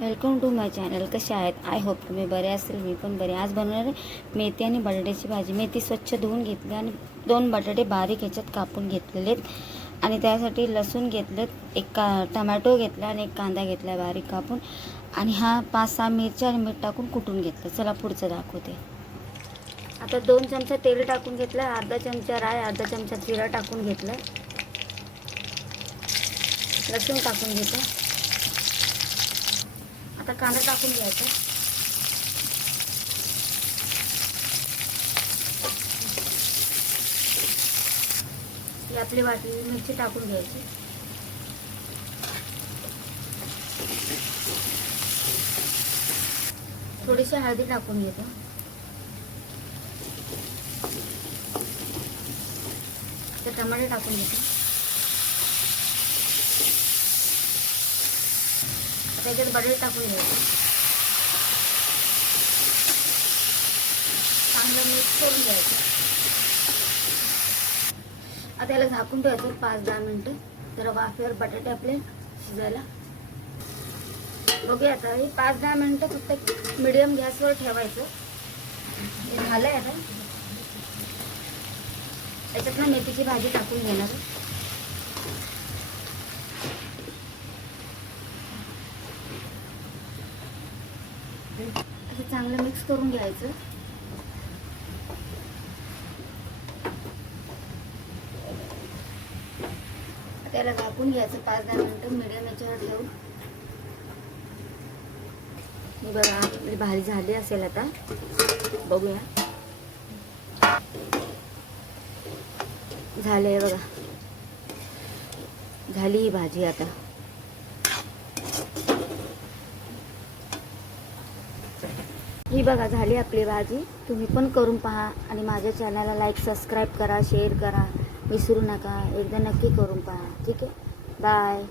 Welcome to my channel कसे आहेत? I hope तुम्ही बरे असेल. मी पण बरे. आज बनवणार आहे मेथी आणि बटाट्याची भाजी. मेथी स्वच्छ धुवून घेतली आणि दोन बटाटे बारीक ह्याच्यात कापून घेतलेले आहेत आणि त्यासाठी लसूण घेतलेत एक का टमॅटो घेतला आणि एक कांदा घेतला बारीक कापून. आणि हा पाच सहा मिरच्या आणि मीठ टाकून कुटून घेतलं. चला पुढचं दाखवते. आता दोन चमचा तेल टाकून घेतलं. अर्धा चमचा राय अर्धा चमचा जिरा टाकून घेतलं. लसूण टाकून घेतलं. कांदा टाकून घ्यायचा. ही आपली वाटी मिरची टाकून घ्यायची. थोडीशी हळदी टाकून घेतो. ते टमाटे टाकून घेतो. त्याच्यात बटाटे टाकून घ्यायचे. चांगलं मिक्स करून घ्यायचं. आता याला झाकून ठेवायचं पाच दहा मिनटं. तर वाफेवर बटाटे आपले शिजायला. बघूया आता हे पाच दहा मिनटं फक्त मिडियम गॅसवर ठेवायचं. हे झालंय आता. याच्यात ना मेथीची भाजी टाकून घेणार असं चांगलं मिक्स करून घ्यायचं. त्याला झाकून घ्यायचं पाच दहा मिनटं मिडियम याच्यावर ठेवून. ही बघा आपली भाजी झाली असेल आता. बघूया. झाले बघा. झाली ही भाजी आता. ही बघा झाली आपली भाजी. तुम्ही पण करून पहा आणि माझ्या चॅनलला लाईक सबस्क्राईब करा शेअर करा. विसरू नका. एकदा नक्की करून पहा. ठीक आहे? बाय